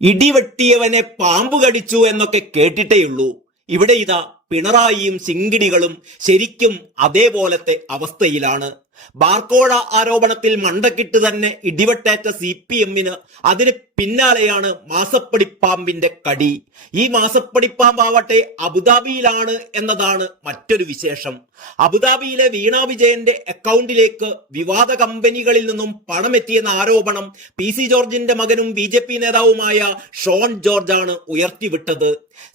ഇടിവെട്ടിയവനെ പാമ്പ് കടിച്ചു എന്നൊക്കെ കേട്ടിട്ടേയുള്ളൂ. ഇവിടെ ഇതാ പിണറായിയും ശിങ്കിടികളും ശരിക്കും അതേപോലത്തെ അവസ്ഥയിലാണ്. ബാർക്കോഴ ആരോപണത്തിൽ മണ്ടക്കിട്ട് തന്നെ ഇടിവെട്ടേറ്റ CPM-ന് അതിന് പിന്നാലെയാണ് മാസപ്പടിപ്പാമ്പിന്റെ കടി. ഈ മാസപ്പടിപ്പാമ്പാവട്ടെ അബുദാബിയിലാണ് എന്നതാണ് മറ്റൊരു വിശേഷം. അബുദാബിയിലെ വീണ വിജയന്റെ അക്കൗണ്ടിലേക്ക് വിവാദ കമ്പനികളിൽ നിന്നും പണമെത്തിയെന്ന ആരോപണം PC ജോർജിന്റെ മകനും BJP നേതാവുമായ ഷോൺ ജോർജ് ആണ് ഉയർത്തിവിട്ടത്.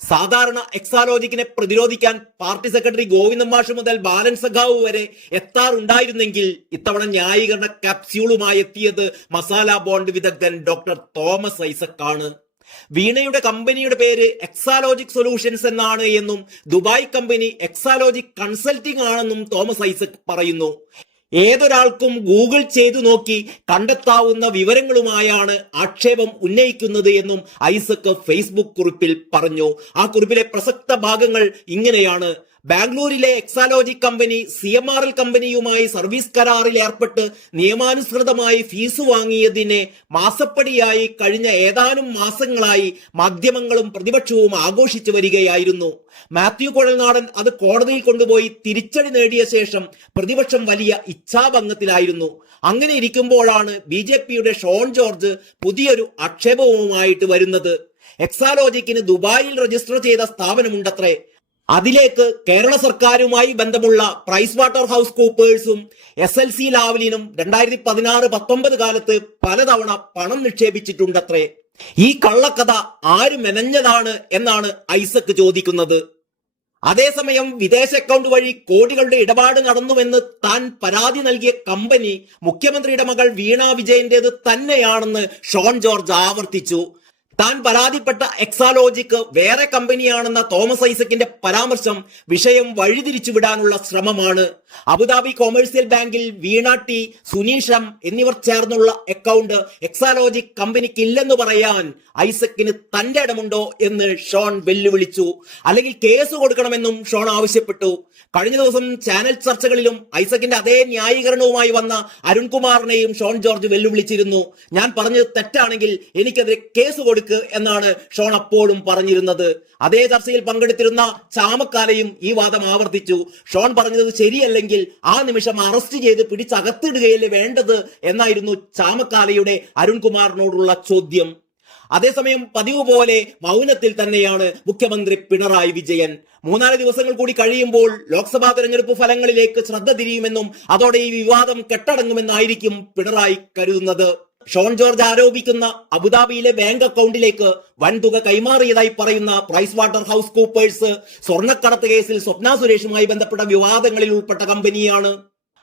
സാധാരണ എക്സാലോജിക്കിനെ പ്രതിരോധിക്കാൻ പാർട്ടി സെക്രട്ടറി ഗോവിന്ദൻ മാഷ് മുതൽ ബാലൻ സഖാവ് വരെ എത്താറുണ്ടായിരുന്നെങ്കിൽ ഇത്തവണ ന്യായീകരണ കാപ്സ്യൂളുമായി എത്തിയത് മസാല ബോണ്ട് വിദഗ്ധൻ ഡോക്ടർ തോമസ് ഐസക് ആണ്. വീണയുടെ കമ്പനിയുടെ പേര് എക്സാലോജിക് സൊല്യൂഷൻസ് എന്നാണ് എന്നും ദുബായ് കമ്പനി എക്സാലോജിക് കൺസൾട്ടിംഗ് ആണെന്നും തോമസ് ഐസക് പറയുന്നു. ഏതൊരാൾക്കും ഗൂഗിൾ ചെയ്തു നോക്കി കണ്ടെത്താവുന്ന വിവരങ്ങളുമായാണ് ആക്ഷേപം ഉന്നയിക്കുന്നത് എന്നും ഐസക് ഫേസ്ബുക്ക് കുറിപ്പിൽ പറഞ്ഞു. ആ കുറിപ്പിലെ പ്രസക്ത ഭാഗങ്ങൾ ഇങ്ങനെയാണ്: ബാംഗ്ലൂരിലെ എക്സാലോജിക് കമ്പനി CMRL കമ്പനിയുമായി സർവീസ് കരാറിൽ ഏർപ്പെട്ട് നിയമാനുസൃതമായി ഫീസ് വാങ്ങിയതിനെ മാസപ്പടിയായി കഴിഞ്ഞ ഏതാനും മാസങ്ങളായി മാധ്യമങ്ങളും പ്രതിപക്ഷവും ആഘോഷിച്ചു വരികയായിരുന്നു. മാത്യു കുഴൽനാടൻ അത് കോടതിയിൽ കൊണ്ടുപോയി തിരിച്ചടി നേടിയ ശേഷം പ്രതിപക്ഷം വലിയ ഇച്ഛാഭംഗത്തിലായിരുന്നു. അങ്ങനെ ഇരിക്കുമ്പോഴാണ് BJPയുടെ ഷോൺ ജോർജ് പുതിയൊരു ആക്ഷേപവുമായിട്ട് വരുന്നത്. എക്സാലോജിക്കിന് ദുബായിൽ രജിസ്റ്റർ ചെയ്ത സ്ഥാപനമുണ്ടത്രേ. അതിലേക്ക് കേരള സർക്കാരുമായി ബന്ധമുള്ള പ്രൈസ് വാട്ടർ ഹൗസ് കൂപ്പേഴ്സും SLC ലാവ്ലിനും 2016-19 കാലത്ത് പലതവണ പണം നിക്ഷേപിച്ചിട്ടുണ്ടത്രേ. ഈ കള്ളക്കഥ ആര് മെനഞ്ഞതാണ് എന്നാണ് ഐസക് ചോദിക്കുന്നത്. അതേസമയം വിദേശ അക്കൗണ്ട് വഴി കോടികളുടെ ഇടപാട് നടന്നുവെന്ന് താൻ പരാതി നൽകിയ കമ്പനി മുഖ്യമന്ത്രിയുടെ മകൾ വീണ വിജയന്റേത് തന്നെയാണെന്ന് ഷോൺ ജോർജ് ആവർത്തിച്ചു. താൻ പരാതിപ്പെട്ട എക്സാലോജിക് വേറെ കമ്പനിയാണെന്ന തോമസ് ഐസക്കിന്റെ പരാമർശം വിഷയം വഴിതിരിച്ചു വിടാനുള്ള ശ്രമമാണ്. അബുദാബി കൊമേഴ്സ്യൽ ബാങ്കിൽ വീണ ടി, സുനീഷ് എം എന്നിവർ ചേർന്നുള്ള അക്കൗണ്ട് എക്സാലോജിക് കമ്പനിക്ക് ഇല്ലെന്ന് പറയാൻ ഐസക്കിന് തന്റെ ഇടമുണ്ടോ എന്ന് ഷോൺ വെല്ലുവിളിച്ചു. അല്ലെങ്കിൽ കേസ് കൊടുക്കണമെന്നും ഷോൺ ആവശ്യപ്പെട്ടു. കഴിഞ്ഞ ദിവസം ചാനൽ ചർച്ചകളിലും ഐസക്കിന്റെ അതേ ന്യായീകരണവുമായി വന്ന അരുൺകുമാറിനെയും ഷോൺ ജോർജ് വെല്ലുവിളിച്ചിരുന്നു. ഞാൻ പറഞ്ഞത് തെറ്റാണെങ്കിൽ എനിക്കെതിരെ കേസ് കൊടുക്കുക എന്നാണ് ഷോൺ അപ്പോഴും പറഞ്ഞിരുന്നത്. അതേ ചർച്ചയിൽ പങ്കെടുത്തിരുന്ന ചാമക്കാലയും ഈ വാദം ആവർത്തിച്ചു. ഷോൺ പറഞ്ഞത് ശരിയല്ലെങ്കിൽ ആ നിമിഷം അറസ്റ്റ് ചെയ്ത് പിടിച്ചകത്തിടുകയല്ലേ വേണ്ടത് എന്നായിരുന്നു ചാമക്കാലയുടെ അരുൺകുമാറിനോടുള്ള ചോദ്യം. അതേസമയം പതിവ് പോലെ മൗനത്തിൽ തന്നെയാണ് മുഖ്യമന്ത്രി പിണറായി വിജയൻ. 3-4 ദിവസങ്ങൾ കൂടി കഴിയുമ്പോൾ ലോക്സഭാ തെരഞ്ഞെടുപ്പ് ഫലങ്ങളിലേക്ക് ശ്രദ്ധ തിരിയുമെന്നും അതോടെ ഈ വിവാദം കെട്ടടങ്ങുമെന്നായിരിക്കും പിണറായി കരുതുന്നത്. ഷോൺ ജോർജ് ആരോപിക്കുന്ന അബുദാബിയിലെ ബാങ്ക് അക്കൗണ്ടിലേക്ക് വൻതുക കൈമാറിയതായി പറയുന്ന പ്രൈസ് വാട്ടർ ഹൗസ് കൂപ്പേഴ്സ് സ്വർണ്ണക്കടത്ത് കേസിൽ സ്വപ്ന സുരേഷുമായി ബന്ധപ്പെട്ട വിവാദങ്ങളിൽ ഉൾപ്പെട്ട കമ്പനിയാണ്.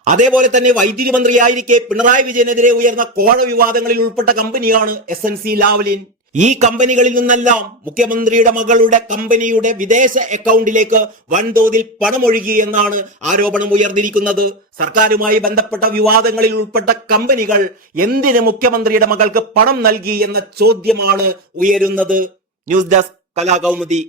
അതേപോലെ തന്നെ വൈദ്യുതി മന്ത്രിയായിരിക്കെ പിണറായി വിജയനെതിരെ ഉയർന്ന കോഴ വിവാദങ്ങളിൽ ഉൾപ്പെട്ട കമ്പനിയാണ് SNC ലാവ്ലിൻ. ഈ കമ്പനികളിൽ നിന്നെല്ലാം മുഖ്യമന്ത്രിയുടെ മകളുടെ കമ്പനിയുടെ വിദേശ അക്കൗണ്ടിലേക്ക് വൻതോതിൽ പണമൊഴുകി എന്നാണ് ആരോപണം ഉയർന്നിരിക്കുന്നത്. സർക്കാരുമായി ബന്ധപ്പെട്ട വിവാദങ്ങളിൽ ഉൾപ്പെട്ട കമ്പനികൾ എന്തിന് മുഖ്യമന്ത്രിയുടെ മകൾക്ക് പണം നൽകി എന്ന ചോദ്യമാണ് ഉയരുന്നത്. News desk Kalakaumudi.